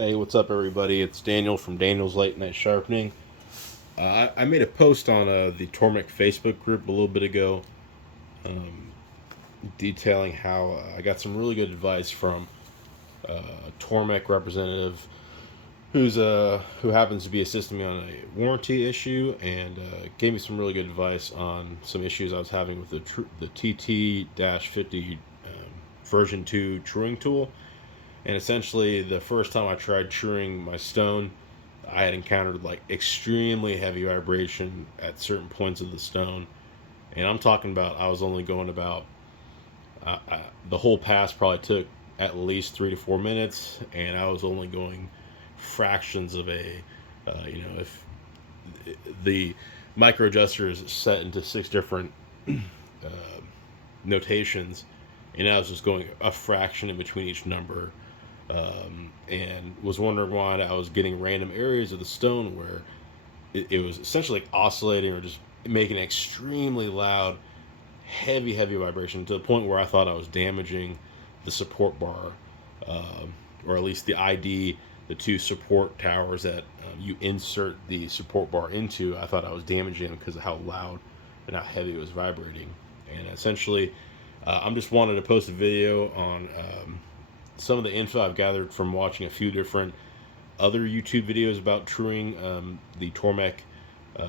Hey, what's up, everybody? It's Daniel from Daniel's Late Night Sharpening. I made a post on the Tormek Facebook group a little bit ago, um, detailing how I got some really good advice from a Tormek representative who happens to be assisting me on a warranty issue, and gave me some really good advice on some issues I was having with the TT-50 version 2 truing tool. And essentially, the first time I tried truing my stone, I had encountered like extremely heavy vibration at certain points of the stone. And I'm talking about I was only going about the whole pass probably took at least 3 to 4 minutes, and I was only going fractions of if the micro adjuster is set into 6 different notations, and I was just going a fraction in between each number, and was wondering why I was getting random areas of the stone where it was essentially like oscillating or just making extremely loud, heavy vibration to the point where I thought I was damaging the support bar, or at least the ID, the 2 support towers that you insert the support bar into. I thought I was damaging them because of how loud and how heavy it was vibrating. And essentially, I'm just wanted to post a video on some of the info I've gathered from watching a few different other YouTube videos about truing the Tormek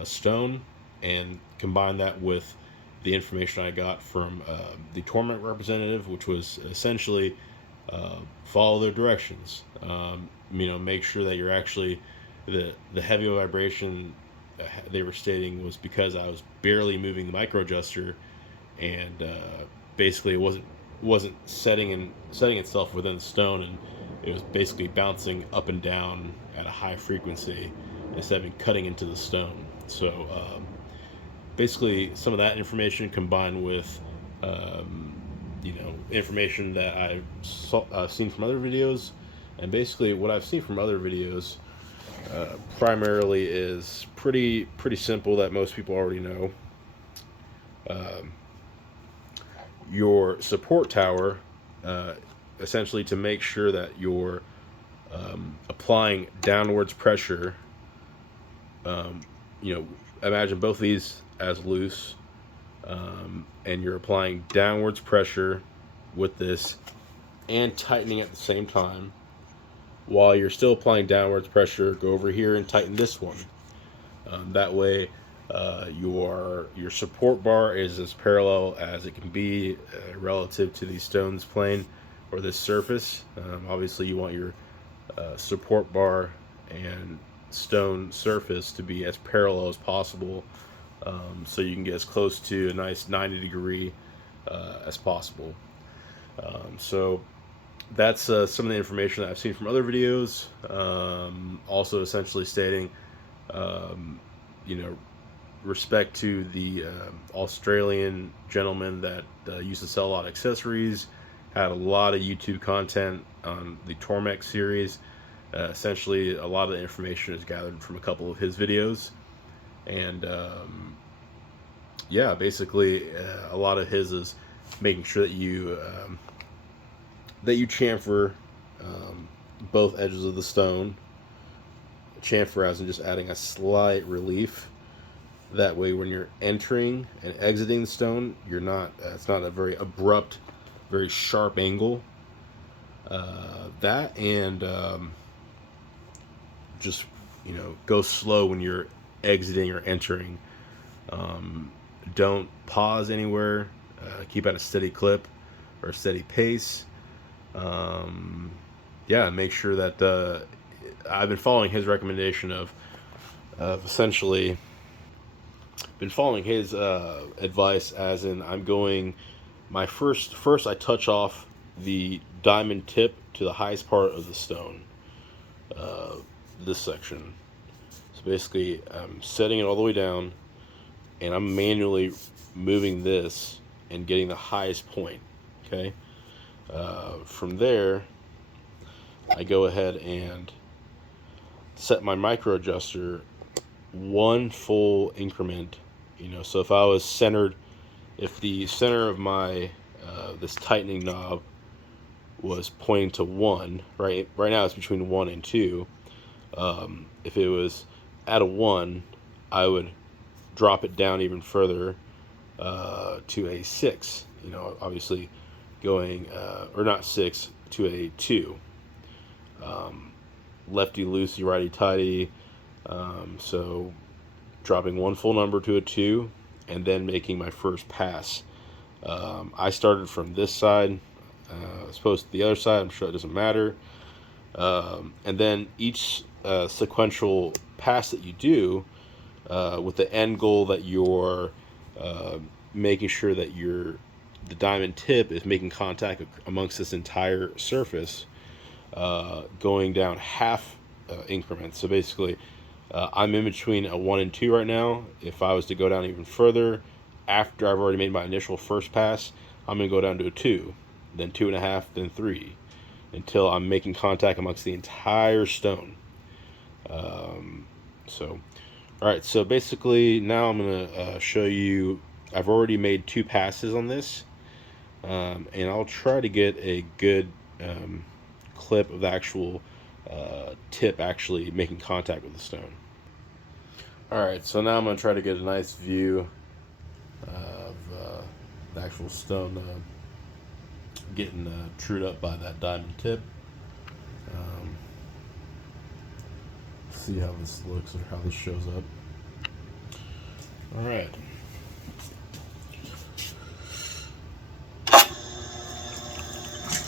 Stone, and combine that with the information I got from the Tormek representative, which was essentially follow their directions. Make sure that you're actually the heavy vibration they were stating was because I was barely moving the micro adjuster, and basically it wasn't setting itself within the stone, and it was basically bouncing up and down at a high frequency instead of cutting into the stone. So basically, some of that information combined with information that I've seen from other videos, and basically what I've seen from other videos primarily is pretty simple that most people already know. Your support tower, essentially, to make sure that you're applying downwards pressure. Um, Imagine both of these as loose, and you're applying downwards pressure with this and tightening at the same time. While you're still applying downwards pressure, go over here and tighten this one. That way, your support bar is as parallel as it can be relative to the stone's plane or this surface. Obviously, you want your support bar and stone surface to be as parallel as possible, so you can get as close to a nice 90-degree as possible. So that's some of the information that I've seen from other videos. Also, essentially stating, um, you know, respect to the Australian gentleman that used to sell a lot of accessories, had a lot of YouTube content on the Tormek series. Essentially, a lot of the information is gathered from a couple of his videos, and yeah, basically, a lot of his is making sure that you chamfer both edges of the stone. Chamfer as in just adding a slight relief. That way, when you're entering and exiting the stone, you're not. It's not a very abrupt, very sharp angle. That and just go slow when you're exiting or entering. Don't pause anywhere. Keep at a steady clip or a steady pace. Yeah, make sure that I've been following his recommendation of essentially been following his advice, as in I'm going my first I touch off the diamond tip to the highest part of the stone, uh, this section. So basically, I'm setting it all the way down, and I'm manually moving this and getting the highest point. Okay. From there, I go ahead and set my micro adjuster one full increment. So if I was centered, if the center of my this tightening knob was pointing to 1. Right now it's between 1 and 2. If it was at a 1, I would drop it down even further to a 6. You know, obviously going or not 6 to a 2. Lefty loosey, righty tighty. So dropping one full number to a 2, and then making my first pass. I started from this side, as opposed to the other side. I'm sure it doesn't matter. And then each sequential pass that you do, with the end goal that you're making sure that the diamond tip is making contact amongst this entire surface, going down half increments. So basically, I'm in between a 1 and 2 right now. If I was to go down even further, after I've already made my initial first pass, I'm going to go down to a 2, then 2.5, then 3, until I'm making contact amongst the entire stone. Alright, so basically now I'm going to show you, I've already made 2 passes on this, and I'll try to get a good clip of the actual tip actually making contact with the stone. Alright, so now I'm going to try to get a nice view of the actual stone getting trued up by that diamond tip. See how this looks or how this shows up. Alright.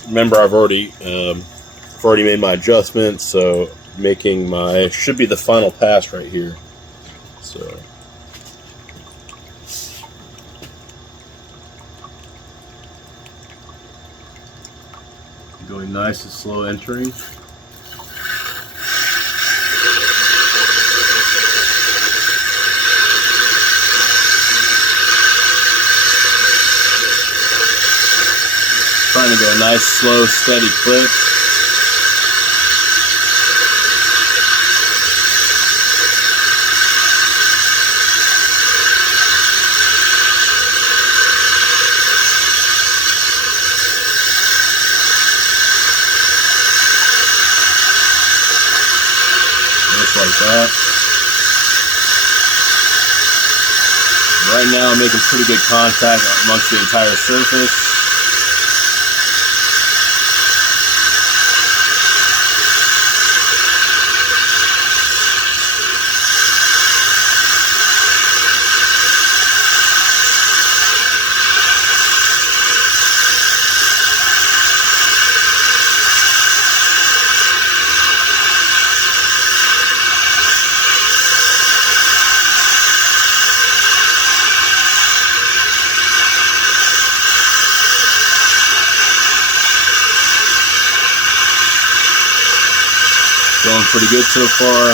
Remember, I've already made my adjustments, so making my should be the final pass right here. So going nice and slow entering. Trying to go a nice, slow, steady clip. Just like that. Right now I'm making pretty good contact amongst the entire surface. Going pretty good so far.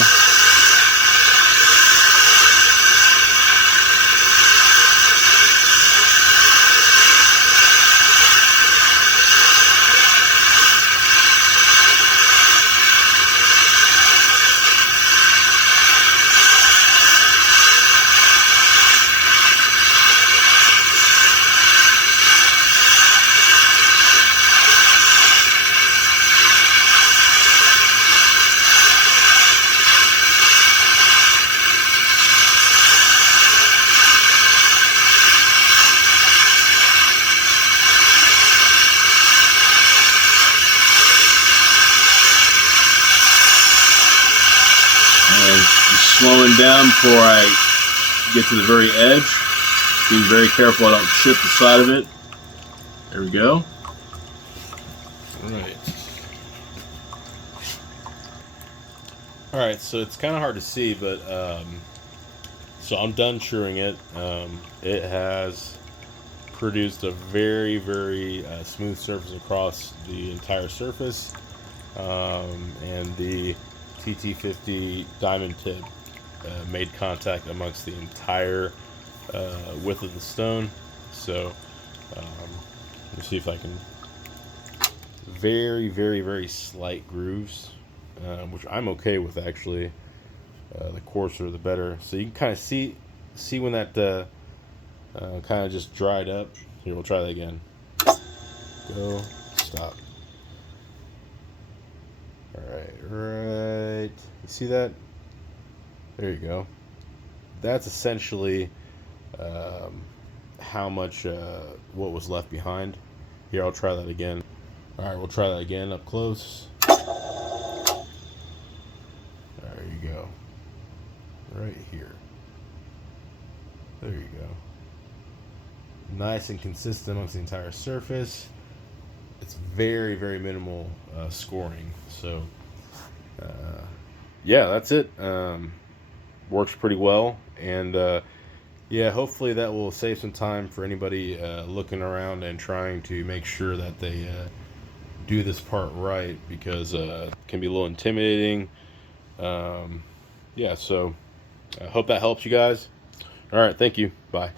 Slowing down before I get to the very edge. Being very careful I don't chip the side of it. There we go. Alright, so it's kind of hard to see, but so I'm done truing it. It has produced a very, very smooth surface across the entire surface, and the TT-50 diamond tip made contact amongst the entire width of the stone. So let's see if I can. Very, very, very slight grooves, which I'm okay with actually. The coarser the better. So you can kind of see when that kind of just dried up. Here, we'll try that again. Go, stop. right. You see that? There you go. That's essentially how much what was left behind. Here, I'll try that again. All right, we'll try that again up close. There you go. Right here. There you go. Nice and consistent amongst the entire surface. It's very, very minimal scoring. So, yeah, that's it. Works pretty well. And yeah, hopefully that will save some time for anybody looking around and trying to make sure that they do this part right, because it can be a little intimidating. Yeah, so I hope that helps you guys. All right, thank you. Bye.